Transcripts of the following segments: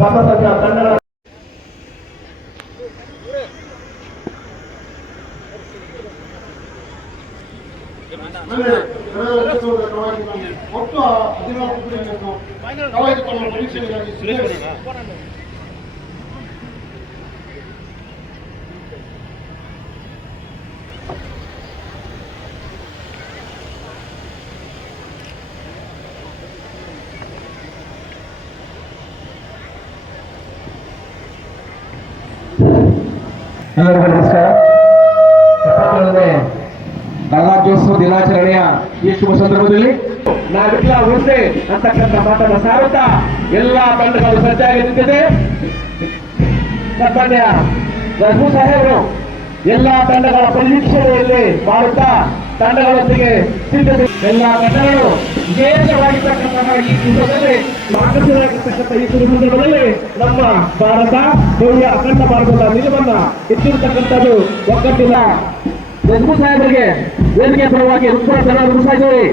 ಸತತ ತಂಡಗಳ ಒಟ್ಟು 14 ಪುಡಿಗಳನ್ನು ಕವಾಯತುಗಳನ್ನು ಪರೀಕ್ಷೆಗಾಗಿ ಎಲ್ಲರಿಗೂ ನಮಸ್ಕಾರ. 77ನೇ ಗಣರಾಜ್ಯೋತ್ಸವ ದಿನಾಚರಣೆಯ ಈ ಶುಭ ಸಂದರ್ಭದಲ್ಲಿ ನಾವೆಲ್ಲ ಒಂದೇ ಅಂತಕ್ಕಂಥ ಮಾತನ್ನು ಸಾರುತ್ತಾ ಎಲ್ಲಾ ತಂಡಗಳು ಸಜ್ಜಾಗಿ ನಿಂತಿದೆ. ಸನ್ಮಾನ್ಯ ರಘು ಸಾಹೇಬರು ಎಲ್ಲಾ ತಂಡಗಳ ಪರೀಕ್ಷೆಯಲ್ಲಿ ಮಾಡುತ್ತಾ ತಂಡಗಳೊಂದಿಗೆ ಸಿದ್ಧತೆ ಎಲ್ಲಾ ತಂಡಗಳು ವಿಶೇಷವಾಗಿರ್ತಕ್ಕಂತಹ ಈ ದಿವಸದಲ್ಲಿ ಆಕರ್ಷಣವಾಗಿರ್ತಕ್ಕಂಥ ಈ ಸಂದರ್ಭದಲ್ಲಿ ನಮ್ಮ ಭಾರತ ಭವ್ಯ ಅಖಂಡ ಭಾರತದ ನಿಲುವನ್ನ ಎತ್ತಿರ್ತಕ್ಕಂಥದ್ದು ಒಗ್ಗಟ್ಟಿನ ರಘು ಸಾಹೇಬರಿಗೆ ವೇದಿಕೆ ಪರವಾಗಿ ಮುಗಿಸ್ತಾ ಇದ್ದೀವಿ.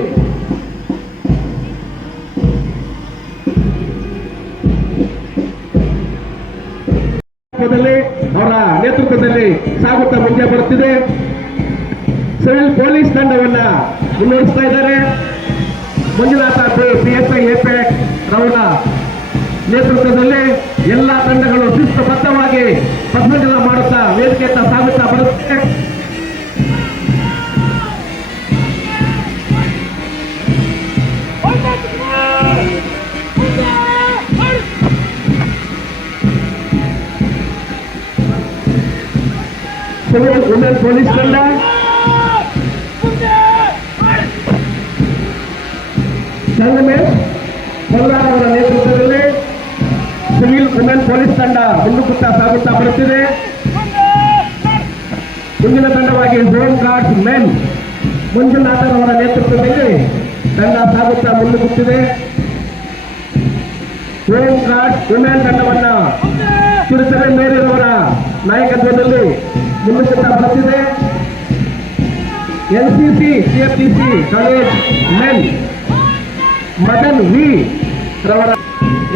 ಅವರ ನೇತೃತ್ವದಲ್ಲಿ ಸಾಗುತ್ತಾ ಮುಂದೆ ಬರುತ್ತಿದೆ. ಸಿವಿಲ್ ಪೊಲೀಸ್ ತಂಡವನ್ನ ಮುನ್ನಡೆಸ್ತಾ ಇದ್ದಾರೆ. ಮಂಜುನಾಥ PSI APEC ರವರ ನೇತೃತ್ವದಲ್ಲಿ ಎಲ್ಲಾ ತಂಡಗಳು ಶಿಸ್ತುಬದ್ಧವಾಗಿ ಪಥಸಂಚಲನ ಮಾಡುತ್ತಾ ವೇದಿಕೆಯತ್ತ ಸಾಗುತ್ತಾ ಬರುತ್ತದೆ. ಸಿವಿಲ್ ವುಮೆನ್ ಪೊಲೀಸ್ ತಂಡ ಸಂಗಮೇಶ್ ಕೊಲ್ಲಾರ ಅವರ ನೇತೃತ್ವದಲ್ಲಿ ಸಿವಿಲ್ ವುಮೆನ್ ಪೊಲೀಸ್ ತಂಡ ಮುಂದುಕುತ್ತಾ ಸಾಗುತ್ತಾ ಬರುತ್ತಿದೆ. ಮುಂದಿನ ತಂಡವಾಗಿ ಹೋಮ್ ಗಾರ್ಡ್ಸ್ ಮೆನ್ ಮಂಜುನಾಥನ್ ಅವರ ನೇತೃತ್ವದಲ್ಲಿ ತಂಡ ಸಾಗುತ್ತಾ ಮುಂದುಕುತ್ತಿದೆ. ಹೋಮ್ ಗಾರ್ಡ್ಸ್ ವುಮೆನ್ ತಂಡವನ್ನ ಸುರಸರೆ ಮೇರಿಯವರ ನಾಯಕತ್ವದಲ್ಲಿ ಮುಂದುಕುತ್ತಾ ಬರುತ್ತಿದೆ. NCC CFTC college men Madan V ರವರ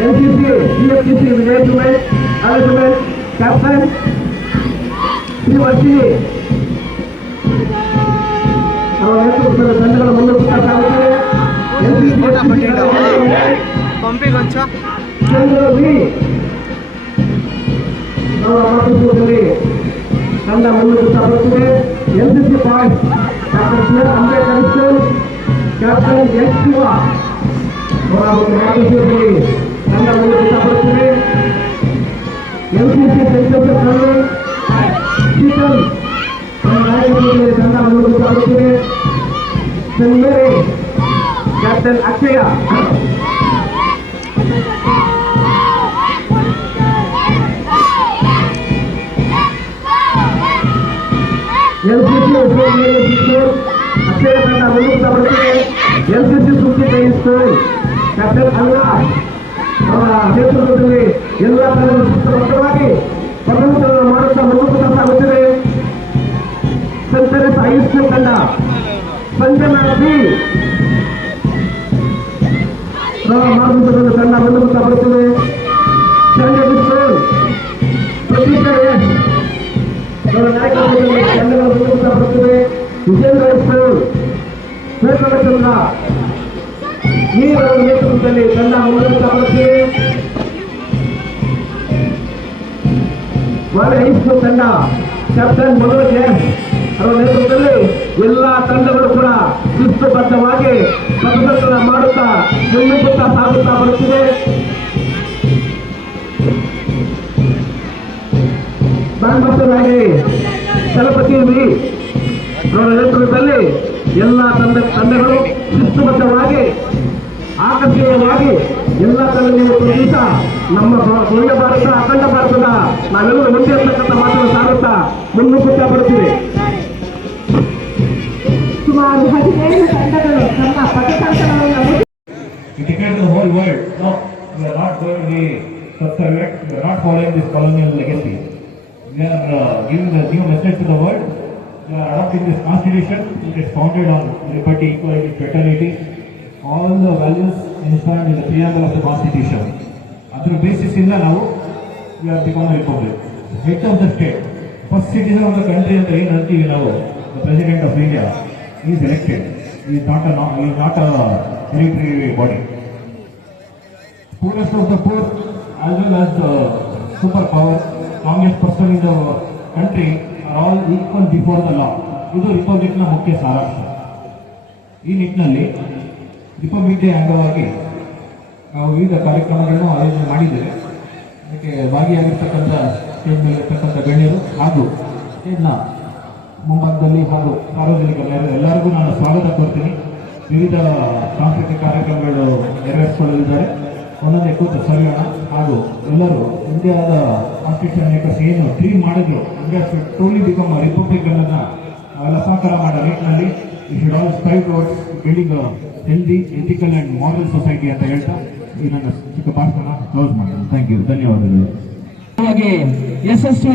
NCC CFTC management captain Shrivarshini ಅವರ ನೇತೃತ್ವದ ತಂಡಗಳ ಮುಂದುವರಿಸುತ್ತಾ ಸಾಗುತ್ತಿದೆ. ಚಂದ್ರ ವಿ ಅವರ ನೇತೃತ್ವದಲ್ಲಿ ತಂಡ ಮುಂದುವರಿಸುತ್ತಾ ಬರುತ್ತಿದೆ. NCC boys doctor Ambedkar school captain S Shiva ಅವರ ನೇತೃತ್ವದಲ್ಲಿ ತಂಡ ಮುಂದುವರಿಸುತ್ತಾ ಬರುತ್ತಿದೆ. NCC ಸೈನ್ಸ್ ಕಾಲೇಜ್ ಶೀತಲ್ ನಾಯಕತ್ವದಲ್ಲಿ ತಂಡ ಮುಂದುವರಿಸುತ್ತಾ ಬರುತ್ತಿದೆ. ಸೆಂಟ್ ಮೇರಿ ಕ್ಯಾಪ್ಟನ್ ಅಕ್ಷಯ NCC ಅಕ್ಷಯ ತಂಡ ಮುಂದುವರಿಸುತ್ತಾ ಬರುತ್ತಿದೆ. NCC ಸುಖಿ ಸ್ಕೂಲ್ ಕ್ಯಾಪ್ಟನ್ ಅಲ್ಲಾಹ್ ಅವರ ನೇತೃತ್ವದಲ್ಲಿ ಎಲ್ಲಾ ತಂಡಗಳು ಶಿಸ್ತುಬದ್ಧವಾಗಿ ಪಥಸಂಚಲನ ಮಾಡುತ್ತಾ ಮುಂದುವರಿಸುತ್ತಾ ಸಾಗುತ್ತಿದೆ. ಸೆಂಟ್ ತೆರೇಸ್ ಹೈಸ್ಕೂಲ್ ತಂಡ ಸಂಜನಾ ಬಿ ಮಾರ್ಗದರ್ಶನದ ತಂಡ ಮುಂದುವರಿಸುತ್ತಾ ಬರುತ್ತಿದೆ. ಸಂಜಯ್ ಸ್ಕೂಲ್ ಪ್ರತೀಕ್ಷಾ ಎಸ್ ಅವರ ನಾಯಕತ್ವದಲ್ಲಿ ತಂಡಗಳು ಮುಂದುವರಿಸುತ್ತಾ ಬರುತ್ತಿದೆ. ವಿಜೇಂದ್ರ ಸ್ಕೂಲ್ ಶ್ವೇತಚಂದ್ರ ನೀರವರ ನೇತೃತ್ವದಲ್ಲಿ ತಂಡ ಮುಂದುವರಿಸುತ್ತಾ ಬರುತ್ತಿದೆ. ವಾಲೆ ಹೈಸ್ಕೂಲ್ ತಂಡ ಕ್ಯಾಪ್ಟನ್ ಮನೋಜ್ ಎಸ್ ಅವರ ನೇತೃತ್ವದಲ್ಲಿ ಎಲ್ಲಾ ತಂಡಗಳು ಕೂಡ ಶಿಸ್ತುಬದ್ಧವಾಗಿ ಪಥಸಂಚಲನ ಮಾಡುತ್ತಾ ಮುಂದುವರಿಸುತ್ತಾ ಸಾಗುತ್ತಾ ಬರುತ್ತಿದೆ. ಬ್ಯಾಂಡ್ಮಾಸ್ಟರ್ ಚಲಪತಿ ವಿ ಅವರ ನೇತೃತ್ವದಲ್ಲಿ ಎಲ್ಲಾ ತಂಡಗಳು ಶಿಸ್ತುಬದ್ಧವಾಗಿ ಆಕರ್ಷಣೀಯವಾಗಿ ಎಲ್ಲ ತಂಡಗಳು ದಿವಸ ನಮ್ಮ ಭವ್ಯ ಭಾರತ ಅಖಂಡ ಭಾರತದ ನಾವೆಲ್ಲರೂ ಒಂದೇ ಇರ್ತಕ್ಕಂಥ ಮಾತನ್ನು ಸಾರುತ್ತಾ ಮುನ್ನುಗ್ಗುತ್ತಾ ಬರುತ್ತಿದೆ. ಸುಮಾರು 17 ತಂಡಗಳು ತಮ್ಮ ಪಥಸಂಚಲನವನ್ನು indicate the whole world, no, we are not going to be subservient, we are not following this colonial legacy. We are giving the new message to the world. We are adopting this constitution which is founded on liberty, equality, fraternity, all the values enshrined in the preamble of the constitution. ಅದ್ರ basis ಇಂದ ನಾವು become republic. Head of the state, first citizen of the country ಅಂತ ಏನು ಅಂತೀವಿ ನಾವು, the president of India is elected, is not a hereditary body. Poorest of the poor as well as the superpower, strongest person in the country are all equal before the law. ಇದು ರಿಪಬ್ಲಿಕ್ನ ಮುಖ್ಯ ಸಾರಾಂಶ. ಈ ನಿಟ್ಟಿನಲ್ಲಿ republic day ಅಂಗವಾಗಿ ನಾವು ವಿವಿಧ ಕಾರ್ಯಕ್ರಮಗಳನ್ನು ಆಯೋಜನೆ ಮಾಡಿದ್ದೇವೆ. ಅದಕ್ಕೆ ಭಾಗಿಯಾಗಿರ್ತಕ್ಕಂಥ ಸ್ಟೇಜ್ ಮೇಲೆ ಇರ್ತಕ್ಕಂಥ ಗಣ್ಯರು ಹಾಗೂ ಸ್ಟೇಜ್ನ ಮುಂಭಾಗದಲ್ಲಿ ಹಾಗೂ ಸಾರ್ವಜನಿಕರು ಎಲ್ಲರಿಗೂ ನಾನು ಸ್ವಾಗತ ಕೋರ್ತೀನಿ. ವಿವಿಧ ಸಾಂಸ್ಕೃತಿಕ ಕಾರ್ಯಕ್ರಮಗಳು ನೆರವೇರಿಸಿಕೊಳ್ಳಲಿದ್ದಾರೆ. ಒಂದೊಂದೇ ಕೂತು ಸವಿಯೋಣ ಹಾಗೂ ಎಲ್ಲರೂ ಇಂಡಿಯಾದ ಕಾನ್ಸ್ಟಿಟ್ಯೂಷನ್ ಮೇಕರ್ಸ್ ಏನು ಡ್ರೀಮ್ ಮಾಡಿದ್ರು, ಇಂಡಿಯಾ ಶುಡ್ ಟೋಲಿ ಬಿಕಮ್ ರಿಪಬ್ಲಿಕ್ ಅನ್ನೋದನ್ನ ನಾವೆಲ್ಲ ಸಾಕಾರ ಮಾಡೋ ನಿಟ್ಟಿನಲ್ಲಿ we should all strive towards building healthy, ethical and moral society ಅಂತ ಹೇಳ್ತಾ ಈ ನನ್ನ ಚಿಕ್ಕ ಭಾಷಣ ಕ್ಲೋಸ್ ಮಾಡ್ತೀನಿ. ಥ್ಯಾಂಕ್ ಯು, ಧನ್ಯವಾದಗಳು. ಯಶಸ್ವಿ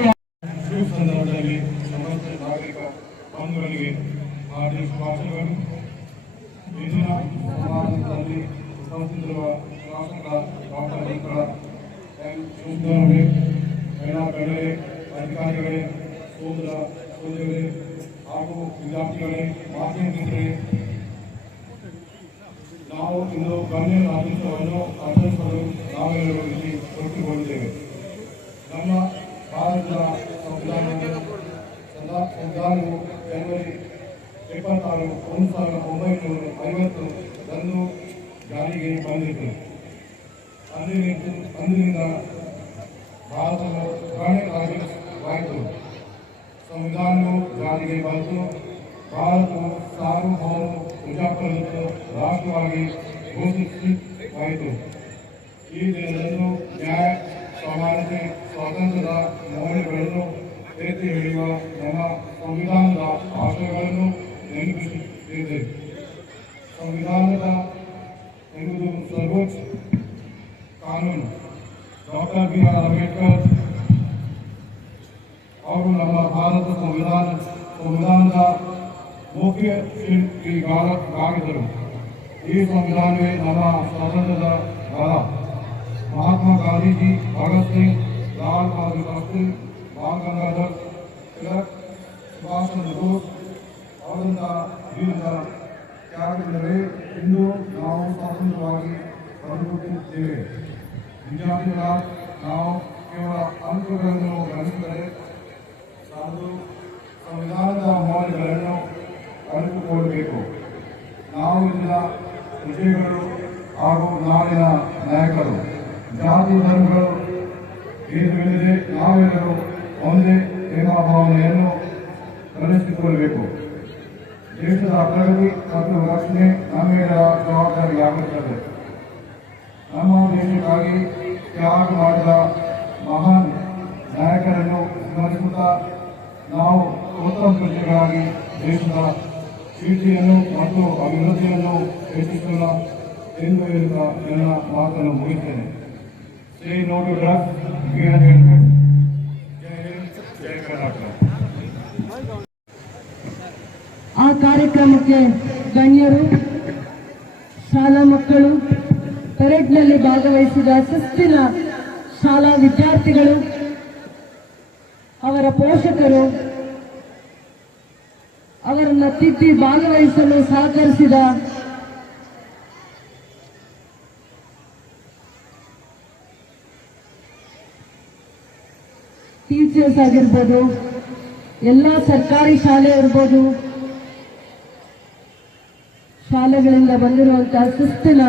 ಸಂದರ್ಭದಲ್ಲಿ ಸಮಸ್ತ ನಾಗರಿಕ ಬಂಧುಗಳಿಗೆ ಹಾರ್ದಿಕ ಶುಭಾಶಯಗಳು. ಇಂದಿನ ಸಮಾರಂಭದಲ್ಲಿ ಉಪಸ್ಥಿತರಿರುವ ಶಾಸಕ ಡಾಕ್ಟರ್ ವೆಂಕಟ ಶಿವಸುಂದರವರೇ, ಮಹಿಳಾ ಗಣ್ಯರೇ, ಅಧಿಕಾರಿಗಳೇ, ಸೋದರ ಸೋದರಿಯರೇ ಹಾಗೂ ವಿದ್ಯಾರ್ಥಿಗಳೇ, ಮಾಧ್ಯಮ ಮಿತ್ರರೇ, ನಾವು ಇಂದು ಗಣ್ಯರ ಆದೇಶವನ್ನು ಆಚರಿಸಲು ನಾವೆಲ್ಲರೂ ಇಲ್ಲಿ ಒಟ್ಟುಕೊಂಡಿದ್ದೇವೆ. ನಮ್ಮ ಭಾರತದ ಸಂವಿಧಾನವು ಜನವರಿ 26, 1950 ಜಾರಿಗೆ ಬಂದಿತು. ಅಂದಿನಿಂದ ಭಾರತವು ಗಣರಾಜ್ಯವಾಯಿತು. ಸಂವಿಧಾನವು ಜಾರಿಗೆ ಬಂತು. ಭಾರತವು ಸಾರ್ವಭೌಮ ಪ್ರಜಾಪ್ರಭುತ್ವ ರಾಷ್ಟ್ರವಾಗಿ ಘೋಷಿತವಾಯಿತು. ಈ ದಿನದಂದು ನ್ಯಾಯ, ಸಮಾನತೆ, ಸ್ವಾತಂತ್ರ್ಯದ ಮೌಲ್ಯಗಳನ್ನು ಎತ್ತಿ ಹಿಡಿಯುವ ನಮ್ಮ ಸಂವಿಧಾನದ ಆಶಯಗಳನ್ನು ನೆನಪಿಸುತ್ತಿದೆ. ಸಂವಿಧಾನದ ಎಂಬುದು ಸರ್ವೋಚ್ಚ ಕಾನೂನು. Doctor B.R. ಅಂಬೇಡ್ಕರ್ ಅವರು ನಮ್ಮ ಭಾರತ ಸಂವಿಧಾನದ ಮುಖ್ಯ ಶಿಲ್ಪಿಗಳಾಗಿದ್ದರು. ಈ ಸಂವಿಧಾನವೇ ನಮ್ಮ ಸ್ವಾತಂತ್ರ್ಯದ ಬಲ. ಮಹಾತ್ಮ ಗಾಂಧೀಜಿ, ಭಗತ್ ಸಿಂಗ್, ಲಾಲ್ ಬಹದ್ದೂರ್ ಶಾಸ್ತ್ರಿ, ಬಾಲ್ ಗಂಗಾಧರ್ ತಿಲಕ್, ಸುಭಾಷ್ ಚಂದ್ರ ಬೋಸ್ ಅವರಿಂದ ವಿವಿಧ ತ್ಯಾಗದಿಂದಲೇ ಇಂದು ನಾವು ಸ್ವತಂತ್ರವಾಗಿ ಬದುಕುತ್ತಿದ್ದೇವೆ. ವಿದ್ಯಾರ್ಥಿಗಳ ನಾವು ಕೇವಲ ಅಂಕಗಳನ್ನು ಗಳಿಸಿದರೆ ಸಾಲದು, ಸಂವಿಧಾನದ ಮೌಲ್ಯಗಳನ್ನು ಅರಿತುಕೊಳ್ಳಬೇಕು. ನಾವು ಇಂದಿನ ವಿಷಯಗಳು ಹಾಗೂ ನಾಡಿನ ನಾಯಕರು, ಜಾತಿ ಧರ್ಮಗಳು ಭೇದವಿಲ್ಲದೆ ನಾವೆಲ್ಲರೂ ಒಂದೇ ಪ್ರೇಮಭಾವನೆಯನ್ನು ಬೆಳೆಸಿಕೊಳ್ಳಬೇಕು. ದೇಶದ ಪ್ರಗತಿ ಮತ್ತು ರಕ್ಷಣೆ ನಮ್ಮೆಲ್ಲರ ಜವಾಬ್ದಾರಿಯಾಗುತ್ತದೆ. ನಮ್ಮ ದೇಶಕ್ಕಾಗಿ ತ್ಯಾಗ ಮಾಡಿದ ಮಹಾನ್ ನಾಯಕರನ್ನು ಸ್ಮರಿಸುತ್ತಾ ನಾವು ಉತ್ತಮ ಪ್ರಜೆಗಳಾಗಿ ದೇಶದ ಕೀರ್ತಿಯನ್ನು ಮತ್ತು ಅಭಿವೃದ್ಧಿಯನ್ನು ಹೆಚ್ಚಿಸೋಣ ಎಂದು ಹೇಳುತ್ತಾ ನನ್ನ ಮಾತನ್ನು ಮುಗಿಸ್ತೇನೆ. ಸೇ ನೋ ಟು ಡ್ರಗ್ಸ್, ಜೈ ಹಿಂದ್, ಜೈ ಕರ್ನಾಟಕ. ಆ ಕಾರ್ಯಕ್ರಮಕ್ಕೆ ಗಣ್ಯರು, ಶಾಲಾ ಮಕ್ಕಳು, ಪರೇಡ್ನಲ್ಲಿ ಭಾಗವಹಿಸಿದ ಶಿಸ್ತಿನ ಶಾಲಾ ವಿದ್ಯಾರ್ಥಿಗಳು, ಅವರ ಪೋಷಕರು, ಅವರನ್ನು ತಿದ್ದಿ ಭಾಗವಹಿಸಲು ಸಹಕರಿಸಿದ ಟೀಚರ್ಸ್ ಆಗಿರ್ಬೋದು, ಎಲ್ಲ ಸರ್ಕಾರಿ ಶಾಲೆ ಇರ್ಬೋದು, ಶಾಲೆಗಳಿಂದ ಬಂದಿರುವಂತಹ ಶಿಸ್ತಿನ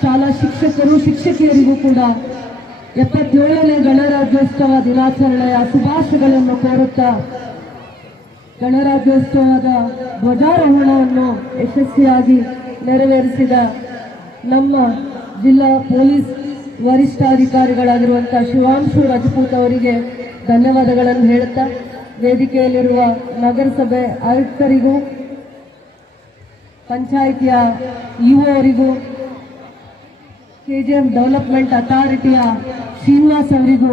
ಶಾಲಾ ಶಿಕ್ಷಕರು, ಶಿಕ್ಷಕಿಯರಿಗೂ ಕೂಡ 77ನೇ ಗಣರಾಜ್ಯೋತ್ಸವ ದಿನಾಚರಣೆಯ ಶುಭಾಶಯಗಳನ್ನು ಕೋರುತ್ತಾ ಗಣರಾಜ್ಯೋತ್ಸವದ ಧ್ವಜಾರೋಹಣವನ್ನು ಯಶಸ್ವಿಯಾಗಿ ನೆರವೇರಿಸಿದ ನಮ್ಮ ಜಿಲ್ಲಾ ಪೊಲೀಸ್ ವರಿಷ್ಠಾಧಿಕಾರಿಗಳಾಗಿರುವಂತಹ ಶಿವಾಂಶು ರಜಪೂತ್ ಅವರಿಗೆ ಧನ್ಯವಾದಗಳನ್ನು ಹೇಳುತ್ತಾ, ವೇದಿಕೆಯಲ್ಲಿರುವ ನಗರಸಭೆ ಆಯುಕ್ತರಿಗೂ, ಪಂಚಾಯಿತಿಯ ಇಒ ಅವರಿಗೂ, KGM ಡೆವಲಪ್ಮೆಂಟ್ ಅಥಾರಿಟಿಯ ಶ್ರೀನಿವಾಸ್ ಅವರಿಗೂ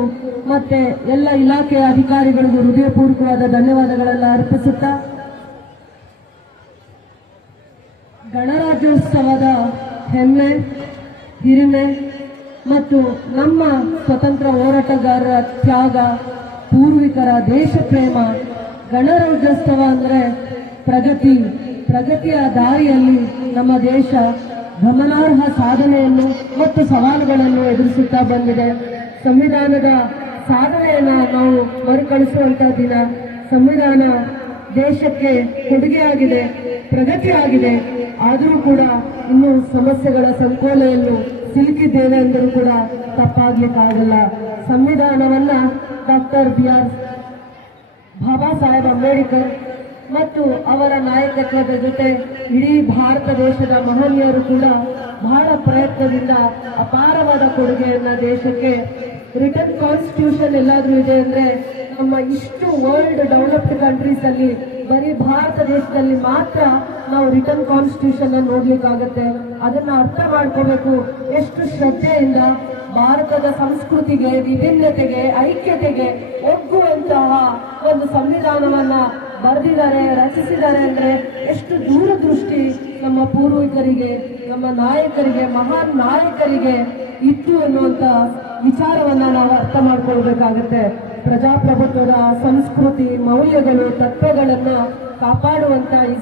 ಮತ್ತೆ ಎಲ್ಲ ಇಲಾಖೆಯ ಅಧಿಕಾರಿಗಳಿಗೂ ಹೃದಯಪೂರ್ವಕವಾದ ಧನ್ಯವಾದಗಳನ್ನು ಅರ್ಪಿಸುತ್ತಾ, ಗಣರಾಜ್ಯೋತ್ಸವದ ಹೆಮ್ಮೆ, ಹಿರಿಮೆ ಮತ್ತು ನಮ್ಮ ಸ್ವತಂತ್ರ ಹೋರಾಟಗಾರರ ತ್ಯಾಗ, ಪೂರ್ವಿಕರ ದೇಶ ಪ್ರೇಮ, ಗಣರಾಜ್ಯೋತ್ಸವ ಅಂದರೆ ಪ್ರಗತಿಯ ದಾರಿಯಲ್ಲಿ ನಮ್ಮ ದೇಶ ಗಮನಾರ್ಹ ಸಾಧನೆಯನ್ನು ಮತ್ತು ಸವಾಲುಗಳನ್ನು ಎದುರಿಸುತ್ತಾ ಬಂದಿದೆ. ಸಂವಿಧಾನದ ಸಾಧನೆಯನ್ನು ನಾವು ಮರುಕಳಿಸುವಂತಹ ದಿನ. ಸಂವಿಧಾನ ದೇಶಕ್ಕೆ ಕೊಡುಗೆಯಾಗಿದೆ, ಪ್ರಗತಿಯಾಗಿದೆ. ಆದರೂ ಕೂಡ ಇನ್ನೂ ಸಮಸ್ಯೆಗಳ ಸಂಕೋಲೆಯನ್ನು ಸಿಲುಕಿದ್ದೇವೆ ಎಂದರೂ ಕೂಡ ತಪ್ಪಾಗ್ಲಿಕ್ಕಾಗಲ್ಲ. ಸಂವಿಧಾನವನ್ನ ಡಾಕ್ಟರ್ ಬಾಬಾ ಸಾಹೇಬ್ ಅಂಬೇಡ್ಕರ್ ಮತ್ತು ಅವರ ನಾಯಕತ್ವದ ಜೊತೆ ಇಡೀ ಭಾರತ ದೇಶದ ಮಹನೀಯರು ಕೂಡ ಬಹಳ ಪ್ರಯತ್ನದಿಂದ ಅಪಾರವಾದ ಕೊಡುಗೆಯನ್ನ ದೇಶಕ್ಕೆ. ರಿಟರ್ನ್ ಕಾನ್ಸ್ಟಿಟ್ಯೂಷನ್ ಎಲ್ಲಾದ್ರೂ ಇದೆ ಅಂದ್ರೆ ನಮ್ಮ ಇಷ್ಟು ವರ್ಲ್ಡ್ ಡೆವಲಪ್ಡ್ ಕಂಟ್ರೀಸ್ ಅಲ್ಲಿ ಬರೀ ಭಾರತ ದೇಶದಲ್ಲಿ ಮಾತ್ರ ನಾವು ರಿಟರ್ನ್ ಕಾನ್ಸ್ಟಿಟ್ಯೂಷನ್ ನೋಡ್ಲಿಕ್ಕಾಗತ್ತೆ. ಅದನ್ನ ಅರ್ಥ ಮಾಡ್ಕೋಬೇಕು. ಎಷ್ಟು ಶ್ರದ್ಧೆಯಿಂದ ಭಾರತದ ಸಂಸ್ಕೃತಿಗೆ, ವಿಭಿನ್ನತೆಗೆ, ಐಕ್ಯತೆಗೆ ಒಗ್ಗುವಂತಹ ಒಂದು ಸಂವಿಧಾನವನ್ನ ಬರೆದಿದ್ದಾರೆ, ರಚಿಸಿದ್ದಾರೆ ಅಂದ್ರೆ ಎಷ್ಟು ದೂರದೃಷ್ಟಿ ನಮ್ಮ ಪೂರ್ವಿಕರಿಗೆ, ನಮ್ಮ ನಾಯಕರಿಗೆ, ಮಹಾನ್ ನಾಯಕರಿಗೆ ಇತ್ತು ಅನ್ನುವಂತ ವಿಚಾರವನ್ನ ನಾವು ಅರ್ಥ ಮಾಡ್ಕೊಳ್ಬೇಕಾಗತ್ತೆ. ಪ್ರಜಾಪ್ರಭುತ್ವದ ಸಂಸ್ಕೃತಿ, ಮೌಲ್ಯಗಳು, ತತ್ವಗಳನ್ನ ಕಾಪಾಡುವಂತ ಈ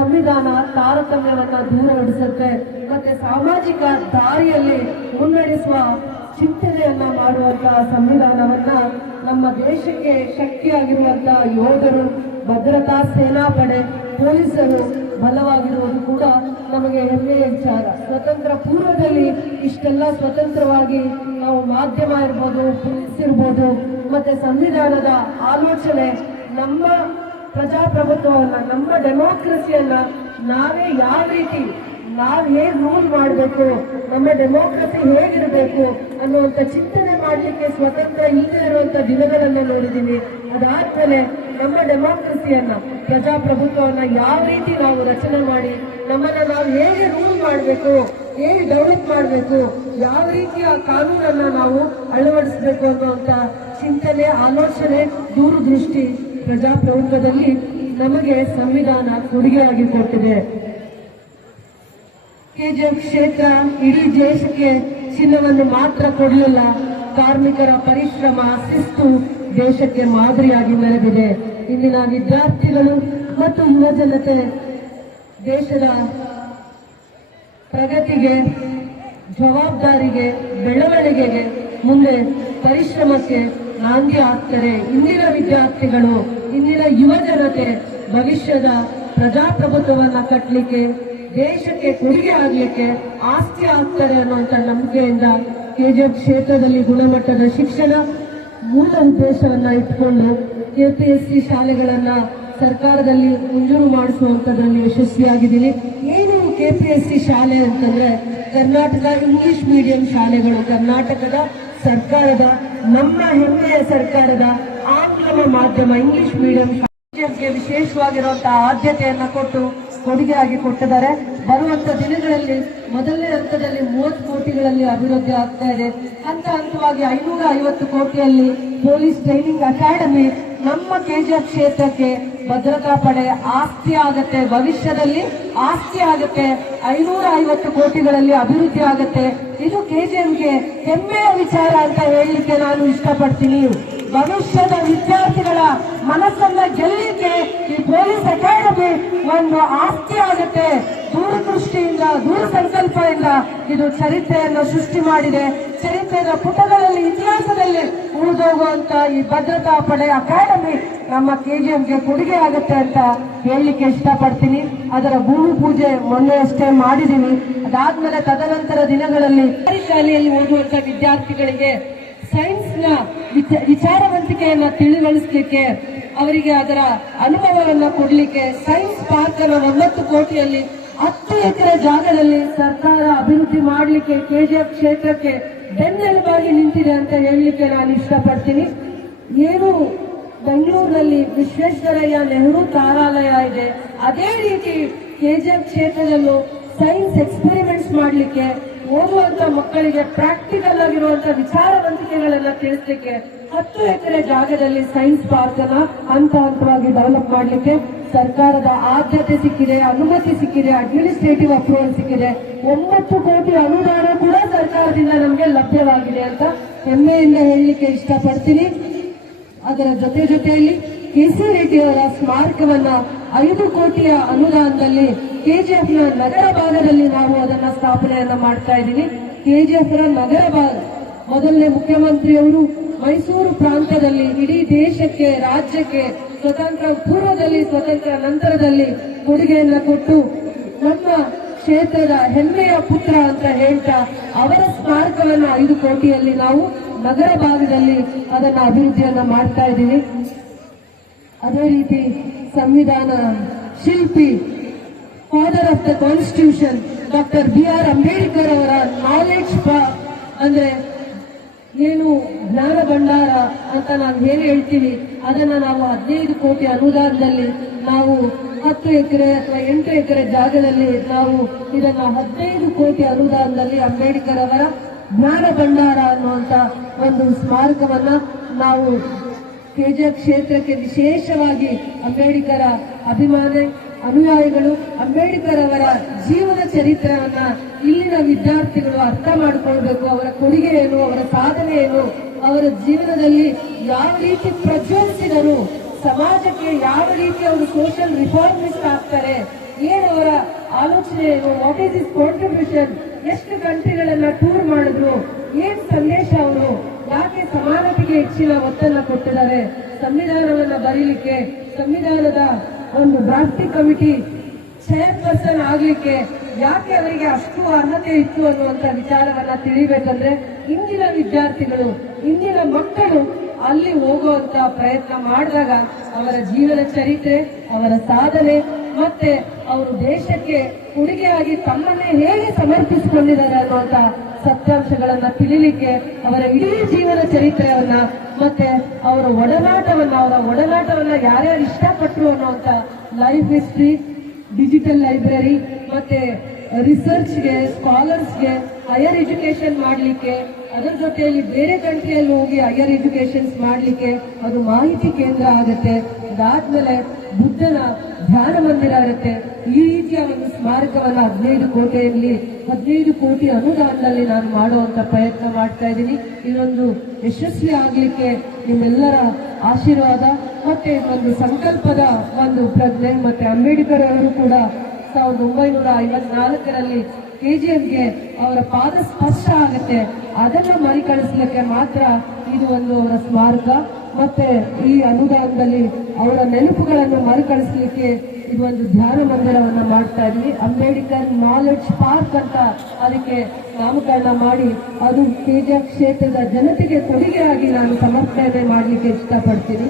ಸಂವಿಧಾನ ತಾರತಮ್ಯವನ್ನ ದೂರಗೊಳಿಸುತ್ತೆ ಮತ್ತೆ ಸಾಮಾಜಿಕ ದಾರಿಯಲ್ಲಿ ಮುನ್ನಡೆಸುವ ಚಿಂತನೆಯನ್ನ ಮಾಡುವಂತಹ ಸಂವಿಧಾನವನ್ನ ನಮ್ಮ ದೇಶಕ್ಕೆ ಶಕ್ತಿಯಾಗಿರುವಂತಹ ಯೋಧರು, ಭದ್ರತಾ ಸೇನಾಪಡೆ, ಪೊಲೀಸರು ಬಲವಾಗಿರುವುದು ಕೂಡ ನಮಗೆ ಹೆಮ್ಮೆಯ ವಿಚಾರ. ಸ್ವತಂತ್ರ ಪೂರ್ವದಲ್ಲಿ ಇಷ್ಟೆಲ್ಲ ಸ್ವತಂತ್ರವಾಗಿ ನಾವು ಮಾಧ್ಯಮ ಇರ್ಬೋದು, ಪೊಲೀಸ್ ಇರ್ಬೋದು, ಮತ್ತೆ ಸಂವಿಧಾನದ ಆಲೋಚನೆ, ನಮ್ಮ ಪ್ರಜಾಪ್ರಭುತ್ವವನ್ನ, ನಮ್ಮ ಡೆಮೋಕ್ರಸಿಯನ್ನ ನಾವು ಹೇಗೆ ರೂಲ್ ಮಾಡಬೇಕು, ನಮ್ಮ ಡೆಮೋಕ್ರಸಿ ಹೇಗಿರಬೇಕು ಅನ್ನುವಂಥ ಚಿಂತನೆ ಮಾಡಲಿಕ್ಕೆ ಸ್ವತಂತ್ರ ಇಲ್ಲದೆ ಇರುವಂತ ದಿನಗಳನ್ನ ನೋಡಿದ್ದೀವಿ. ಅದಾದ್ಮೇಲೆ ನಮ್ಮ ಡೆಮೋಕ್ರಸಿಯನ್ನ, ಪ್ರಜಾಪ್ರಭುತ್ವವನ್ನ ಯಾವ ರೀತಿ ನಾವು ರಚನೆ ಮಾಡಿ ನಮ್ಮನ್ನ ನಾವು ಹೇಗೆ ರೂಲ್ ಮಾಡಬೇಕು, ಹೇಗೆ ಡೆವಲಪ್ ಮಾಡಬೇಕು, ಯಾವ ರೀತಿಯ ಕಾನೂನನ್ನ ನಾವು ಅಳವಡಿಸಬೇಕು ಅನ್ನುವಂತ ಚಿಂತನೆ, ಆಲೋಚನೆ, ದೂರದೃಷ್ಟಿ ಪ್ರಜಾಪ್ರಭುತ್ವದಲ್ಲಿ ನಮಗೆ ಸಂವಿಧಾನ ಕೊಡುಗೆಯಾಗಿ ಕೊಟ್ಟಿದೆ. ಕೆಜಿಎಫ್ ಕ್ಷೇತ್ರ ಇಡೀ ದೇಶಕ್ಕೆ ಚಿನ್ನವನ್ನು ಮಾತ್ರ ಕೊಡಲಿಲ್ಲ, ಕಾರ್ಮಿಕರ ಪರಿಶ್ರಮ, ಶಿಸ್ತು ದೇಶಕ್ಕೆ ಮಾದರಿಯಾಗಿ ಮೆರೆದಿದೆ. ಇಂದಿನ ವಿದ್ಯಾರ್ಥಿಗಳು ಮತ್ತು ಯುವ ಜನತೆ ದೇಶದ ಪ್ರಗತಿಗೆ, ಜವಾಬ್ದಾರಿಗೆ, ಬೆಳವಣಿಗೆಗೆ, ಮುಂದೆ ಪರಿಶ್ರಮಕ್ಕೆ ನಾಂದಿ ಆಗ್ತಾರೆ. ಇಂದಿನ ವಿದ್ಯಾರ್ಥಿಗಳು, ಇಂದಿನ ಯುವ ಜನತೆ ಭವಿಷ್ಯದ ಪ್ರಜಾಪ್ರಭುತ್ವವನ್ನ ಕಟ್ಟಲಿಕ್ಕೆ, ದೇಶಕ್ಕೆ ಕೊಡುಗೆ ಆಗ್ಲಿಕ್ಕೆ ಆಸ್ತಿ ಆಗ್ತಾರೆ ಅನ್ನುವಂಥ ನಂಬಿಕೆಯಿಂದ ಕೆಜಿಎಫ್ ಕ್ಷೇತ್ರದಲ್ಲಿ ಗುಣಮಟ್ಟದ ಶಿಕ್ಷಣ ಮೂಲ ಉದ್ದೇಶವನ್ನ ಇಟ್ಕೊಂಡು ಕೆಪಿಎಸ್ಸಿ ಶಾಲೆಗಳನ್ನ ಸರ್ಕಾರದಲ್ಲಿ ಮಂಜೂರು ಮಾಡಿಸುವಂತದ್ರಲ್ಲಿ ಯಶಸ್ವಿಯಾಗಿದ್ದೀನಿ. ಏನು ಕೆಪಿಎಸ್ಸಿ ಶಾಲೆ ಅಂತಂದ್ರೆ ಕರ್ನಾಟಕ ಇಂಗ್ಲಿಷ್ ಮೀಡಿಯಂ ಶಾಲೆಗಳು, ಕರ್ನಾಟಕದ ಸರ್ಕಾರದ, ನಮ್ಮ ಹೆಮ್ಮೆಯ ಸರ್ಕಾರದ ಆಂಗ್ಲ ಮಾಧ್ಯಮ ಇಂಗ್ಲಿಷ್ ಮೀಡಿಯಂ ಶಾಲೆಗೆ ವಿಶೇಷವಾಗಿರುವಂತಹ ಆದ್ಯತೆಯನ್ನ ಕೊಟ್ಟು ಕೊಡುಗೆಯಾಗಿ ಕೊಟ್ಟಿದ್ದಾರೆ. ಬರುವಂತ ದಿನಗಳಲ್ಲಿ ಮೊದಲನೇ ಹಂತದಲ್ಲಿ 30 ಕೋಟಿಗಳಲ್ಲಿ ಅಭಿವೃದ್ಧಿ ಆಗ್ತಾ ಇದೆ. ಹಂತವಾಗಿ 550 ಕೋಟಿಯಲ್ಲಿ ಪೊಲೀಸ್ ಟ್ರೈನಿಂಗ್ ಅಕಾಡೆಮಿ ನಮ್ಮ ಕೆಜಿಎಫ್ ಕ್ಷೇತ್ರಕ್ಕೆ ಭದ್ರತಾ ಪಡೆ ಆಸ್ತಿ ಆಗತ್ತೆ, ಭವಿಷ್ಯದಲ್ಲಿ ಆಸ್ತಿ ಆಗತ್ತೆ. 550 ಕೋಟಿಗಳಲ್ಲಿ ಅಭಿವೃದ್ಧಿ ಆಗತ್ತೆ. ಇದು ಕೆಜಿಎಫ್ಗೆ ಹೆಮ್ಮೆಯ ವಿಚಾರ ಅಂತ ಹೇಳಲಿಕ್ಕೆ ನಾನು ಇಷ್ಟಪಡ್ತೀನಿ. ಭವಿಷ್ಯದ ವಿದ್ಯಾರ್ಥಿಗಳ ಮನಸ್ಸನ್ನ ಗೆಲ್ಲಲಿಕ್ಕೆ ಈ ಪೊಲೀಸ್ ಅಕಾಡೆಮಿ ಒಂದು ಆಸ್ತಿ ಆಗುತ್ತೆ. ದೂರದೃಷ್ಟಿಯಿಂದ, ದೂರ ಸಂಕಲ್ಪದಿಂದ ಇದು ಚರಿತ್ರೆಯನ್ನು ಸೃಷ್ಟಿ ಮಾಡಿದೆ. ಚರಿತ್ರೆಯ ಪುಟಗಳಲ್ಲಿ, ಇತಿಹಾಸದಲ್ಲಿ ಉಳಿದೋಗುವಂತ ಈ ಭದ್ರತಾ ಪಡೆ ಅಕಾಡೆಮಿ ನಮ್ಮ ಕೆಜಿಎಫ್ಗೆ ಕೊಡುಗೆ ಆಗುತ್ತೆ ಅಂತ ಹೇಳಲಿಕ್ಕೆ ಇಷ್ಟಪಡ್ತೀನಿ. ಅದರ ಭೂಮಿ ಪೂಜೆ ಮೊನ್ನೆಯಷ್ಟೇ ಮಾಡಿದ್ದೀನಿ. ಅದಾದ್ಮೇಲೆ ತದನಂತರ ದಿನಗಳಲ್ಲಿ ಶಾಲೆಯಲ್ಲಿ ಓದುವಂತ ವಿದ್ಯಾರ್ಥಿಗಳಿಗೆ ಸೈನ್ಸ್ನ ವಿಚಾರವಂತಿಕೆಯನ್ನ ತಿಳಿಗೊಳಿಸಲಿಕ್ಕೆ, ಅವರಿಗೆ ಅದರ ಅನುಭವವನ್ನ ಕೊಡ್ಲಿಕ್ಕೆ ಸೈನ್ಸ್ ಪಾರ್ಕ್ ಅನ್ನು 9 ಕೋಟಿಯಲ್ಲಿ 10 ಎಕರೆ ಜಾಗದಲ್ಲಿ ಸರ್ಕಾರ ಅಭಿವೃದ್ಧಿ ಮಾಡಲಿಕ್ಕೆ ಕೆಜಿಎಫ್ ಕ್ಷೇತ್ರಕ್ಕೆ ಬೆನ್ನೆಲುಬಾಗಿ ನಿಂತಿದೆ ಅಂತ ಹೇಳಲಿಕ್ಕೆ ನಾನು ಇಷ್ಟಪಡ್ತೀನಿ. ಏನು ಬೆಂಗಳೂರಿನಲ್ಲಿ ವಿಶ್ವೇಶ್ವರಯ್ಯ ನೆಹರು ತಾರಾಲಯ ಇದೆ, ಅದೇ ರೀತಿ ಕೆಜಿಎಫ್ ಕ್ಷೇತ್ರದಲ್ಲೂ ಸೈನ್ಸ್ ಎಕ್ಸ್ಪೆರಿಮೆಂಟ್ಸ್ ಮಾಡಲಿಕ್ಕೆ, ಓದುವಂತ ಮಕ್ಕಳಿಗೆ ಪ್ರಾಕ್ಟಿಕಲ್ ಆಗಿರುವಂತಹ ವಿಚಾರವಂತಿಕೆಗಳನ್ನ ತಿಳಿಸಲಿಕ್ಕೆ 10 ಎಕರೆ ಜಾಗದಲ್ಲಿ ಸೈನ್ಸ್ ಪಾರ್ಕ್ ಅನ್ನ ಹಂತವಾಗಿ ಡೆವಲಪ್ ಮಾಡಲಿಕ್ಕೆ ಸರ್ಕಾರದ ಆದ್ಯತೆ ಸಿಕ್ಕಿದೆ, ಅನುಮತಿ ಸಿಕ್ಕಿದೆ, ಅಡ್ಮಿನಿಸ್ಟ್ರೇಟಿವ್ ಅಪ್ರೂವಲ್ ಸಿಕ್ಕಿದೆ. 9 ಕೋಟಿ ಅನುದಾನ ಕೂಡ ಸರ್ಕಾರದಿಂದ ನಮಗೆ ಲಭ್ಯವಾಗಿದೆ ಅಂತ ಹೆಮ್ಮೆಯಿಂದ ಹೇಳಲಿಕ್ಕೆ ಇಷ್ಟಪಡ್ತೀನಿ. ಅದರ ಜೊತೆಯಲ್ಲಿ ಕೆ.ಸಿ. ರೆಡ್ಡಿ ಅವರ ಸ್ಮಾರಕವನ್ನ 5 ಕೋಟಿಯ ಅನುದಾನದಲ್ಲಿ ಕೆಜಿಎಫ್ ನ ನಗರ ಭಾಗದಲ್ಲಿ ನಾವು ಅದನ್ನ ಸ್ಥಾಪನೆಯನ್ನ ಮಾಡ್ತಾ ಇದ್ದೀವಿ. ಕೆಜಿಎಫ್ ನ ನಗರ ಭಾಗ ಮೊದಲನೇ ಮುಖ್ಯಮಂತ್ರಿಯವರು ಮೈಸೂರು ಪ್ರಾಂತ್ಯದಲ್ಲಿ ಇಡೀ ದೇಶಕ್ಕೆ, ರಾಜ್ಯಕ್ಕೆ ಸ್ವತಂತ್ರ ಪೂರ್ವದಲ್ಲಿ, ಸ್ವತಂತ್ರ ನಂತರದಲ್ಲಿ ಕೊಡುಗೆಯನ್ನ ಕೊಟ್ಟು ನಮ್ಮ ಕ್ಷೇತ್ರದ ಹೆಮ್ಮೆಯ ಪುತ್ರ ಅಂತ ಹೇಳ್ತಾ ಅವರ ಸ್ಮಾರಕವನ್ನ 5 ಕೋಟಿಯಲ್ಲಿ ನಾವು ನಗರ ಭಾಗದಲ್ಲಿ ಅದನ್ನ ಅಭಿವೃದ್ಧಿಯನ್ನ ಮಾಡ್ತಾ ಇದ್ದೀವಿ. ಅದೇ ರೀತಿ ಸಂವಿಧಾನ ಶಿಲ್ಪಿ, father of the constitution doctor B R. Ambedkar ಅವರ ನಾಲೆಡ್ಜ್ ಅಂದ್ರೆ ಏನು ಜ್ಞಾನ ಭಂಡಾರ ಅಂತ ನಾನು ಏನು ಹೇಳ್ತೀನಿ, ಅದನ್ನ ನಾವು 15 ಕೋಟಿ ಅನುದಾನದಲ್ಲಿ ನಾವು 10 ಎಕರೆ ಅಥವಾ 8 ಎಕರೆ ಜಾಗದಲ್ಲಿ ನಾವು ಇದನ್ನ 15 ಕೋಟಿ ಅನುದಾನದಲ್ಲಿ ಅಂಬೇಡ್ಕರ್ ಅವರ ಜ್ಞಾನ ಭಂಡಾರ ಅನ್ನುವಂತ ಒಂದು ಸ್ಮಾರಕವನ್ನ ನಾವು ಕೆಜಿಎಫ್ ಕ್ಷೇತ್ರಕ್ಕೆ ವಿಶೇಷವಾಗಿ ಅಂಬೇಡ್ಕರ ಅನುಯಾಯಿಗಳು ಅಂಬೇಡ್ಕರ್ ಅವರ ಜೀವನ ಚರಿತ್ರೆಯನ್ನ ಇಲ್ಲಿನ ವಿದ್ಯಾರ್ಥಿಗಳು ಅರ್ಥ ಮಾಡಿಕೊಳ್ಬೇಕು. ಅವರ ಕೊಡುಗೆ ಏನು, ಅವರ ಸಾಧನೆ ಏನು, ಅವರ ಜೀವನದಲ್ಲಿ ಯಾವ ರೀತಿ ಪ್ರಜ್ವಲಿಸಿದರು, ಸಮಾಜಕ್ಕೆ ಯಾವ ರೀತಿ ಅವರು ಸೋಷಿಯಲ್ ರಿಫಾರ್ಮಿಸ್ಟ್ ಆಗ್ತಾರೆ, ಏನು ಅವರ ಆಲೋಚನೆ ಏನು, ವಾಟ್ ಈಸ್ ಇಸ್ ಕಾಂಟ್ರಿಬ್ಯೂಷನ್, ಎಷ್ಟು ಕಂಟ್ರಿಗಳನ್ನ ಟೂರ್ ಮಾಡಿದ್ರು, ಏನ್ ಸಂದೇಶ ಅವರು, ಯಾಕೆ ಸಮಾನತೆಗೆ ಹೆಚ್ಚಿನ ಒತ್ತನ್ನ ಕೊಟ್ಟಿದ್ದಾರೆ, ಸಂವಿಧಾನವನ್ನ ಬರೀಲಿಕ್ಕೆ ಸಂವಿಧಾನದ ಒಂದು ಡ್ರಾಫ್ಟಿಂಗ್ ಕಮಿಟಿ ಚೇರ್ಪರ್ಸನ್ ಆಗ್ಲಿಕ್ಕೆ ಯಾಕೆ ಅವರಿಗೆ ಅಷ್ಟು ಅರ್ಹತೆ ಇತ್ತು ಅನ್ನುವಂತ ವಿಚಾರವನ್ನ ತಿಳಿಬೇಕಂದ್ರೆ ಇಂದಿನ ವಿದ್ಯಾರ್ಥಿಗಳು, ಇಂದಿನ ಮಕ್ಕಳು ಅಲ್ಲಿ ಹೋಗುವಂತ ಪ್ರಯತ್ನ ಮಾಡಿದಾಗ ಅವರ ಜೀವನ ಚರಿತ್ರೆ, ಅವರ ಸಾಧನೆ ಮತ್ತೆ ಅವರು ದೇಶಕ್ಕೆ ಕೊಡುಗೆಯಾಗಿ ತಮ್ಮನ್ನೇ ಹೇಗೆ ಸಮರ್ಪಿಸಿಕೊಂಡಿದ್ದಾರೆ ಅನ್ನುವಂತ ಸತ್ಯಾಂಶಗಳನ್ನ ತಿಳಿಲಿಕ್ಕೆ ಅವರ ಇಡೀ ಜೀವನ ಚರಿತ್ರೆಯನ್ನ ಮತ್ತೆ ಅವರ ಒಡನಾಟವನ್ನ ಯಾರ್ಯಾರು ಇಷ್ಟಪಟ್ಟರು ಅನ್ನುವಂತ ಲೈಫ್ ಹಿಸ್ಟ್ರಿ, ಡಿಜಿಟಲ್ ಲೈಬ್ರರಿ ಮತ್ತೆ ರಿಸರ್ಚ್ಗೆ, ಸ್ಕಾಲರ್ಸ್ಗೆ ಹೈಯರ್ ಎಜುಕೇಶನ್ ಮಾಡಲಿಕ್ಕೆ, ಅದರ ಜೊತೆಯಲ್ಲಿ ಬೇರೆ ಕಂಟ್ರಿಯಲ್ಲಿ ಹೋಗಿ ಹೈಯರ್ ಎಜುಕೇಶನ್ಸ್ ಮಾಡಲಿಕ್ಕೆ ಅದು ಮಾಹಿತಿ ಕೇಂದ್ರ ಆಗುತ್ತೆ. ಅದಾದ್ಮೇಲೆ ಬುದ್ಧನ ಧ್ಯಾನ ಮಂದಿರ ಇರುತ್ತೆ. ಈ ರೀತಿಯ ಒಂದು ಸ್ಮಾರಕವನ್ನ 15 ಕೋಟಿ ಅನುದಾನದಲ್ಲಿ ನಾನು ಮಾಡುವಂತ ಪ್ರಯತ್ನ ಮಾಡ್ತಾ ಇದ್ದೀನಿ. ಇದೊಂದು ಯಶಸ್ವಿ ಆಗ್ಲಿಕ್ಕೆ ನಿಮ್ಮೆಲ್ಲರ ಆಶೀರ್ವಾದ ಮತ್ತೆ ಒಂದು ಸಂಕಲ್ಪದ ಒಂದು ಪ್ರಜ್ಞೆ ಮತ್ತೆ ಅಂಬೇಡ್ಕರ್ ಅವರು ಕೂಡ 1954ರಲ್ಲಿ ಕೆಜಿಎಫ್ಗೆ ಅವರ ಪಾದ ಸ್ಪರ್ಶ ಆಗುತ್ತೆ. ಅದನ್ನ ಮರುಕಳಿಸಲಿಕ್ಕೆ ಮಾತ್ರ ಇದು ಒಂದು ಅವರ ಸ್ಮಾರಕ. ಮತ್ತೆ ಈ ಅನುದಾನದಲ್ಲಿ ಅವರ ನೆನಪುಗಳನ್ನು ಮರುಕಳಿಸಲಿಕ್ಕೆ ಇದು ಒಂದು ಧ್ಯಾನ ಮಂದಿರವನ್ನ ಮಾಡ್ತಾ ಇದ್ವಿ. ಅಂಬೇಡ್ಕರ್ ನಾಲೆಡ್ಜ್ ಪಾರ್ಕ್ ಅಂತ ಅದಕ್ಕೆ ನಾಮಕರಣ ಮಾಡಿ ಅದು ಕೆಜಿಎಫ್ ಕ್ಷೇತ್ರದ ಜನತೆಗೆ ಕೊಡುಗೆಯಾಗಿ ನಾನು ಸಮರ್ಪಣೆ ಮಾಡಲಿಕ್ಕೆ ಇಷ್ಟಪಡ್ತೀನಿ.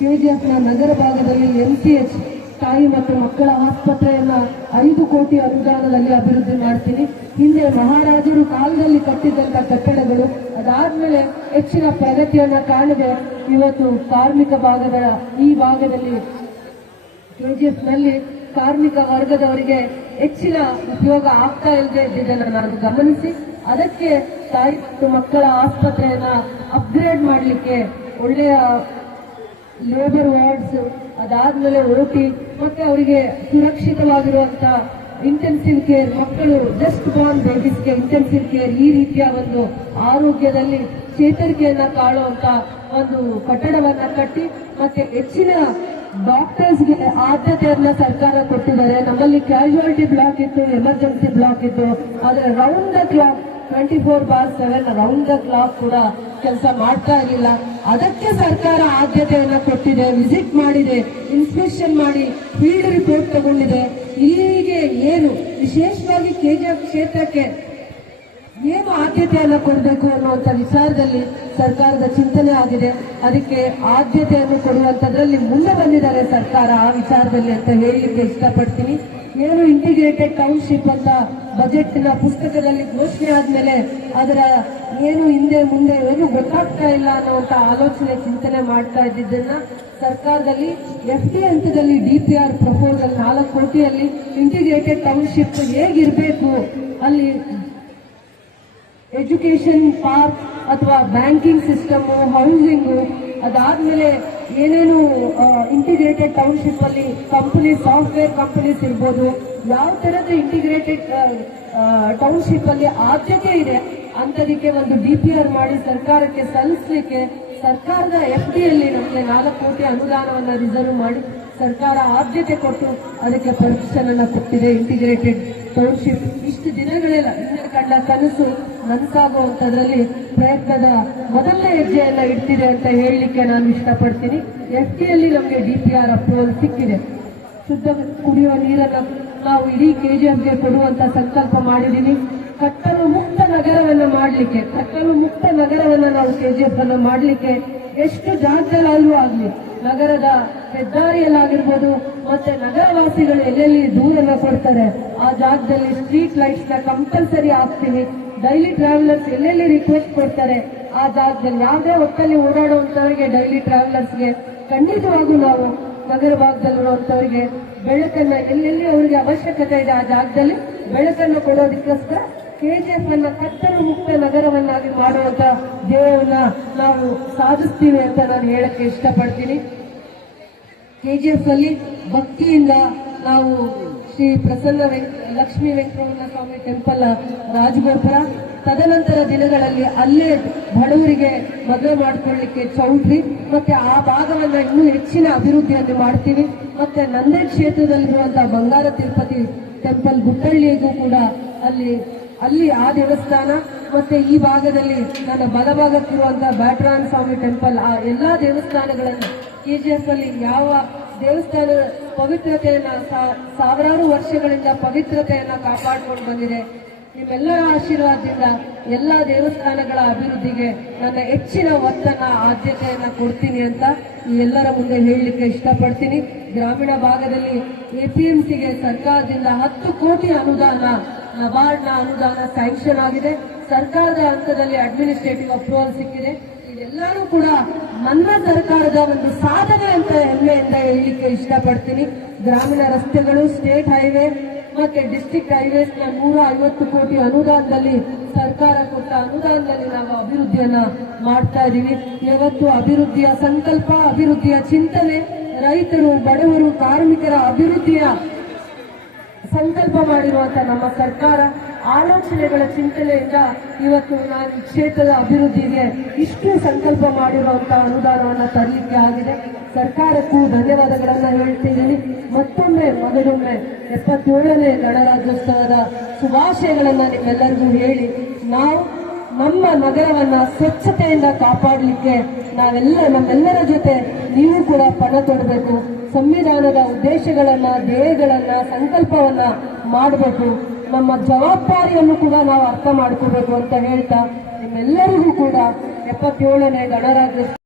ಕೆಜಿಎಫ್ನ ನಗರ ಭಾಗದಲ್ಲಿ MCH ತಾಯಿ ಮತ್ತು ಮಕ್ಕಳ ಆಸ್ಪತ್ರೆಯನ್ನ 5 ಕೋಟಿ ಅನುದಾನದಲ್ಲಿ ಅಭಿವೃದ್ಧಿ ಮಾಡ್ತೀನಿ. ಹಿಂದೆ ಮಹಾರಾಜರು ಕಾಲದಲ್ಲಿ ಕಟ್ಟಿದ್ದಂತ ಕಟ್ಟಡಗಳು ಅದಾದ್ಮೇಲೆ ಹೆಚ್ಚಿನ ಪ್ರಗತಿಯನ್ನ ಕಾಣದೆ ಇವತ್ತು ಕಾರ್ಮಿಕ ಈ ಭಾಗದಲ್ಲಿ ಕೆಜಿಎಫ್ ನಲ್ಲಿ ಕಾರ್ಮಿಕ ವರ್ಗದವರಿಗೆ ಹೆಚ್ಚಿನ ಉಪಯೋಗ ಆಗ್ತಾ ಇಲ್ಲದೆ ಇದ್ದಿದ್ದನ್ನು ನಾನು ಗಮನಿಸಿ ಅದಕ್ಕೆ ತಾಯಿ ಮತ್ತು ಮಕ್ಕಳ ಆಸ್ಪತ್ರೆಯನ್ನ ಅಪ್ಗ್ರೇಡ್ ಮಾಡಲಿಕ್ಕೆ ಒಳ್ಳೆಯ ಲೇಬರ್ ವಾರ್ಡ್ಸ್, ಅದಾದ್ಮೇಲೆ OT ಮತ್ತೆ ಅವರಿಗೆ ಸುರಕ್ಷಿತವಾಗಿರುವಂತ ಇಂಟೆನ್ಸಿವ್ ಕೇರ್, ಮಕ್ಕಳು ಜಸ್ಟ್ ಬಾರ್ನ್ ಬೇಬೀಸ್ಗೆ ಇಂಟೆನ್ಸಿವ್ ಕೇರ್, ಈ ರೀತಿಯ ಒಂದು ಆರೋಗ್ಯದಲ್ಲಿ ಚೇತರಿಕೆಯನ್ನ ಕಾಣುವಂತ ಒಂದು ಕಟ್ಟಡವನ್ನ ಕಟ್ಟಿ ಮತ್ತೆ ಹೆಚ್ಚಿನ ಡಾಕ್ಟರ್ಸ್ಗೆ ಆದ್ಯತೆಯನ್ನ ಸರ್ಕಾರ ಕೊಟ್ಟಿದ್ದಾರೆ. ನಮ್ಮಲ್ಲಿ ಕ್ಯಾಶುಯಾಲಿಟಿ ಬ್ಲಾಕ್ ಇತ್ತು, ಎಮರ್ಜೆನ್ಸಿ ಬ್ಲಾಕ್ ಇತ್ತು, ಆದರೆ round the clock 24/7 round the clock ಕೂಡ ಕೆಲಸ ಮಾಡ್ತಾ ಇರಲಿಲ್ಲ. ಅದಕ್ಕೆ ಸರ್ಕಾರ ಆದ್ಯತೆಯನ್ನ ಕೊಟ್ಟಿದೆ, ವಿಸಿಟ್ ಮಾಡಿದೆ, ಇನ್ಸ್ಪೆಕ್ಷನ್ ಮಾಡಿ ಫೀಲ್ಡ್ ರಿಪೋರ್ಟ್ ತಗೊಂಡಿದೆ. ಇಲ್ಲಿಗೆ ಏನು ವಿಶೇಷವಾಗಿ ಕೆಜಿಎಫ್ ಕ್ಷೇತ್ರಕ್ಕೆ ಏನು ಆದ್ಯತೆಯನ್ನ ಕೊಡಬೇಕು ಅನ್ನುವಂಥ ವಿಚಾರದಲ್ಲಿ ಸರ್ಕಾರದ ಚಿಂತನೆ ಆಗಿದೆ. ಅದಕ್ಕೆ ಆದ್ಯತೆಯನ್ನು ಕೊಡುವಂತದ್ರಲ್ಲಿ ಮುಂದೆ ಬಂದಿದ್ದಾರೆ ಸರ್ಕಾರ ಆ ವಿಚಾರದಲ್ಲಿ ಅಂತ ಹೇಳಲಿಕ್ಕೆ ಇಷ್ಟಪಡ್ತೀನಿ. ಏನು ಇಂಟಿಗ್ರೇಟೆಡ್ ಟೌನ್ಶಿಪ್ ಅಂತ ಬಜೆಟ್ನ ಪುಸ್ತಕದಲ್ಲಿ ಘೋಷಣೆ ಆದ್ಮೇಲೆ ಅದರ ಏನು ಹಿಂದೆ ಮುಂದೆ ಏನು ಗೊತ್ತಾಗ್ತಾ ಇಲ್ಲ ಅನ್ನುವಂತ ಆಲೋಚನೆ ಚಿಂತನೆ ಮಾಡ್ತಾ ಇದ್ದಿದ್ದನ್ನ ಸರ್ಕಾರದಲ್ಲಿ FD ಹಂತದಲ್ಲಿ DPR ಪ್ರಪೋಸಲ್ 4 ಕೋಟಿಯಲ್ಲಿ ಇಂಟಿಗ್ರೇಟೆಡ್ ಟೌನ್ಶಿಪ್ ಹೇಗಿರಬೇಕು, ಅಲ್ಲಿ ಎಜುಕೇಶನ್ ಪಾರ್ಕ್ ಅಥವಾ ಬ್ಯಾಂಕಿಂಗ್ ಸಿಸ್ಟಮ್, ಹೌಸಿಂಗು, ಅದಾದ್ಮೇಲೆ ಏನೇನು ಇಂಟಿಗ್ರೇಟೆಡ್ ಟೌನ್ಶಿಪ್ ಅಲ್ಲಿ ಕಂಪನಿ ಸಾಫ್ಟ್ವೇರ್ ಕಂಪನೀಸ್ ಇರ್ಬೋದು, ಯಾವ ತರದ ಇಂಟಿಗ್ರೇಟೆಡ್ ಟೌನ್ಶಿಪ್ ಅಲ್ಲಿ ಆದ್ಯತೆ ಇದೆ ಅಂತದಕ್ಕೆ ಒಂದು DPR ಮಾಡಿ ಸರ್ಕಾರಕ್ಕೆ ಸಲ್ಲಿಸಲಿಕ್ಕೆ ಸರ್ಕಾರದ FD ಯಲ್ಲಿ ನಮಗೆ 4 ಕೋಟಿ ಅನುದಾನವನ್ನ ರಿಸರ್ವ್ ಮಾಡಿ ಸರ್ಕಾರ ಆದ್ಯತೆ ಕೊಟ್ಟು ಅದಕ್ಕೆ ಪರ್ಮಿಷನ್ ಅನ್ನ ಕೊಟ್ಟಿದೆ. ಇಂಟಿಗ್ರೇಟೆಡ್ ಟೌನ್ಶಿಪ್ ಇಷ್ಟು ದಿನಗಳೆಲ್ಲ ಹಿಂದೆ ಕಂಡ ಕನಸು ನನಸಾಗುವಂತದ್ರಲ್ಲಿ ಪ್ರಯತ್ನದ ಮೊದಲನೇ ಹೆಜ್ಜೆಯನ್ನ ಇಡ್ತಿದೆ ಅಂತ ಹೇಳಲಿಕ್ಕೆ ನಾನು ಇಷ್ಟಪಡ್ತೀನಿ. FD ಯಲ್ಲಿ ನಮಗೆ DPR ಅಪ್ರೂವಲ್ ಸಿಕ್ಕಿದೆ. ಶುದ್ಧ ಕುಡಿಯುವ ನೀರನ್ನ ನಾವು ಇಡೀ KGFಗೆ ಕೊಡುವಂತ ಸಂಕಲ್ಪ ಮಾಡಿದೀವಿ. ಕಟ್ಟಲು ಮುಕ್ತ ನಗರವನ್ನ ಮಾಡಲಿಕ್ಕೆ, ಕಟ್ಟಲು ಮುಕ್ತ ನಗರವನ್ನ ನಾವು KGF ಅನ್ನ ಮಾಡಲಿಕ್ಕೆ ಎಷ್ಟು ಜಾಗದಲ್ಲೂ ಆಗ್ಲಿ, ನಗರದ ಹೆದ್ದಾರಿಯಲ್ಲಾಗಿರ್ಬೋದು, ಮತ್ತೆ ನಗರವಾಸಿಗಳು ಎಲ್ಲೆಲ್ಲಿ ದೂರನ್ನ ಕೊಡ್ತಾರೆ ಆ ಜಾಗದಲ್ಲಿ ಸ್ಟ್ರೀಟ್ ಲೈಟ್ಸ್ ನ ಕಂಪಲ್ಸರಿ ಹಾಕ್ತೀವಿ. ಡೈಲಿ ಟ್ರಾವೆಲರ್ಸ್ ಎಲ್ಲೆಲ್ಲಿ ರಿಕ್ವೆಸ್ಟ್ ಕೊಡ್ತಾರೆ ಆ ಜಾಗದಲ್ಲಿ ಯಾವುದೇ ಹೊತ್ತಲ್ಲಿ ಓಡಾಡುವಂತವರಿಗೆ ಡೈಲಿ ಟ್ರಾವೆಲರ್ಸ್ಗೆ ಖಂಡಿತವಾಗೂ ನಾವು ನಗರ ಭಾಗದಲ್ಲಿರುವಂತವರಿಗೆ ಬೆಳಕನ್ನ ಎಲ್ಲೆಲ್ಲಿ ಅವರಿಗೆ ಅವಶ್ಯಕತೆ ಇದೆ ಆ ಜಾಗದಲ್ಲಿ ಬೆಳಕನ್ನು ಕೊಡೋದಕ್ಕೋಸ್ಕರ KGF ಅನ್ನ ಕತ್ತಲು ಮುಕ್ತ ನಗರವನ್ನಾಗಿ ಮಾಡುವಂತ ಧ್ಯೇಯವನ್ನ ನಾವು ಸಾಧಿಸ್ತೀವಿ ಅಂತ ನಾನು ಹೇಳಕ್ಕೆ ಇಷ್ಟಪಡ್ತೀನಿ. KGF ಅಲ್ಲಿ ಭಕ್ತಿಯಿಂದ ನಾವು ಶ್ರೀ ಪ್ರಸನ್ನ ಲಕ್ಷ್ಮೀ ವೆಂಕಟರಮಣ ಸ್ವಾಮಿ ಟೆಂಪಲ್ ರಾಜಗೋಪುರ, ತದನಂತರ ದಿನಗಳಲ್ಲಿ ಅಲ್ಲೇ ಬಡವರಿಗೆ ಮದುವೆ ಮಾಡಿಕೊಳ್ಳಿಕ್ಕೆ ಚೌಟ್ರಿ, ಮತ್ತೆ ಆ ಭಾಗವನ್ನ ಇನ್ನೂ ಹೆಚ್ಚಿನ ಅಭಿವೃದ್ಧಿಯನ್ನು ಮಾಡ್ತೀವಿ. ಮತ್ತೆ ನಂದೇ ಕ್ಷೇತ್ರದಲ್ಲಿರುವಂತಹ ಬಂಗಾರ ತಿರುಪತಿ ಟೆಂಪಲ್ ಗುಟ್ಟಳ್ಳಿಗೂ ಕೂಡ ಅಲ್ಲಿ ಆ ದೇವಸ್ಥಾನ, ಮತ್ತೆ ಈ ಭಾಗದಲ್ಲಿ ನನ್ನ ಬಲಭಾಗಕ್ಕಿರುವಂತಹ ಬ್ಯಾಟ್ರಾನ್ ಸ್ವಾಮಿ ಟೆಂಪಲ್, ಆ ಎಲ್ಲಾ ದೇವಸ್ಥಾನಗಳನ್ನು KGF ಅಲ್ಲಿ ಯಾವ ದೇವಸ್ಥಾನ ಪವಿತ್ರತೆಯನ್ನ ಸಾವಿರಾರು ವರ್ಷಗಳಿಂದ ಪವಿತ್ರತೆಯನ್ನ ಕಾಪಾಡಿಕೊಂಡು ಬಂದಿದೆ. ನಿಮ್ಮೆಲ್ಲರ ಆಶೀರ್ವಾದದಿಂದ ಎಲ್ಲಾ ದೇವಸ್ಥಾನಗಳ ಅಭಿವೃದ್ಧಿಗೆ ನನ್ನ ಹೆಚ್ಚಿನ ಒತ್ತನ್ನ ಆದ್ಯತೆಯನ್ನ ಕೊಡ್ತೀನಿ ಅಂತ ಈ ಎಲ್ಲರ ಮುಂದೆ ಹೇಳಲಿಕ್ಕೆ ಇಷ್ಟಪಡ್ತೀನಿ. ಗ್ರಾಮೀಣ ಭಾಗದಲ್ಲಿ APMCಗೆ ಸರ್ಕಾರದಿಂದ 10 ಕೋಟಿ ಅನುದಾನ, ನಬಾರ್ಡ್ನ ಅನುದಾನ ಸ್ಯಾಂಕ್ಷನ್ ಆಗಿದೆ. ಸರ್ಕಾರದ ಹಂತದಲ್ಲಿ ಅಡ್ಮಿನಿಸ್ಟ್ರೇಟಿವ್ ಅಪ್ರೂವಲ್ ಸಿಕ್ಕಿದೆ. ಇದೆಲ್ಲರೂ ಕೂಡ ನನ್ನ ಸರ್ಕಾರದ ಒಂದು ಸಾಧನೆ ಅಂತ ಹೆಮ್ಮೆಯಿಂದ ಹೇಳಲಿಕ್ಕೆ ಇಷ್ಟಪಡ್ತೀನಿ. ಗ್ರಾಮೀಣ ರಸ್ತೆಗಳು, ಸ್ಟೇಟ್ ಹೈವೇ ಮತ್ತೆ ಡಿಸ್ಟ್ರಿಕ್ಟ್ ಹೈವೇಸ್ ನ 150 ಕೋಟಿ ಅನುದಾನದಲ್ಲಿ ಸರ್ಕಾರ ಕೊಟ್ಟ ಅನುದಾನದಲ್ಲಿ ನಾವು ಅಭಿವೃದ್ಧಿಯನ್ನ ಮಾಡ್ತಾ ಇದೀವಿ. ಇವತ್ತು ಅಭಿವೃದ್ಧಿಯ ಸಂಕಲ್ಪ, ಅಭಿವೃದ್ಧಿಯ ಚಿಂತನೆ, ರೈತರು, ಬಡವರು, ಕಾರ್ಮಿಕರ ಅಭಿವೃದ್ಧಿಯ ಸಂಕಲ್ಪ ಮಾಡಿರುವಂತಹ ನಮ್ಮ ಸರ್ಕಾರ ಆಲೋಚನೆಗಳ ಚಿಂತನೆಯಿಂದ ಇವತ್ತು ನಾನು ಕ್ಷೇತ್ರದ ಅಭಿವೃದ್ಧಿಗೆ ಇಷ್ಟು ಸಂಕಲ್ಪ ಮಾಡಿರುವಂತಹ ಅನುದಾನವನ್ನ ತರಲಿಕ್ಕೆ ಆಗಿದೆ. ಸರ್ಕಾರಕ್ಕೂ ಧನ್ಯವಾದಗಳನ್ನ ಹೇಳ್ತಿದ್ದೀನಿ. ಮತ್ತೊಮ್ಮೆ ಮೊದಲೊಮ್ಮೆ 77ನೇ ಗಣರಾಜ್ಯೋತ್ಸವದ ಶುಭಾಶಯಗಳನ್ನ ನಿಮ್ಮೆಲ್ಲರಿಗೂ ಹೇಳಿ, ನಾವು ನಮ್ಮ ನಗರವನ್ನ ಸ್ವಚ್ಛತೆಯಿಂದ ಕಾಪಾಡಲಿಕ್ಕೆ ನಮ್ಮೆಲ್ಲರ ಜೊತೆ ನೀವು ಕೂಡ ಪಣ ತೊಡಬೇಕು. ಸಂವಿಧಾನದ ಉದ್ದೇಶಗಳನ್ನ, ಧ್ಯೇಯಗಳನ್ನ, ಸಂಕಲ್ಪವನ್ನ ಮಾಡಬೇಕು. ನಮ್ಮ ಜವಾಬ್ದಾರಿಯನ್ನು ಕೂಡ ನಾವು ಅರ್ಥ ಮಾಡ್ಕೋಬೇಕು ಅಂತ ಹೇಳ್ತಾ ನಿಮ್ಮೆಲ್ಲರಿಗೂ ಕೂಡ 77ನೇ ಗಣರಾಜ್ಯೋತ್ಸವ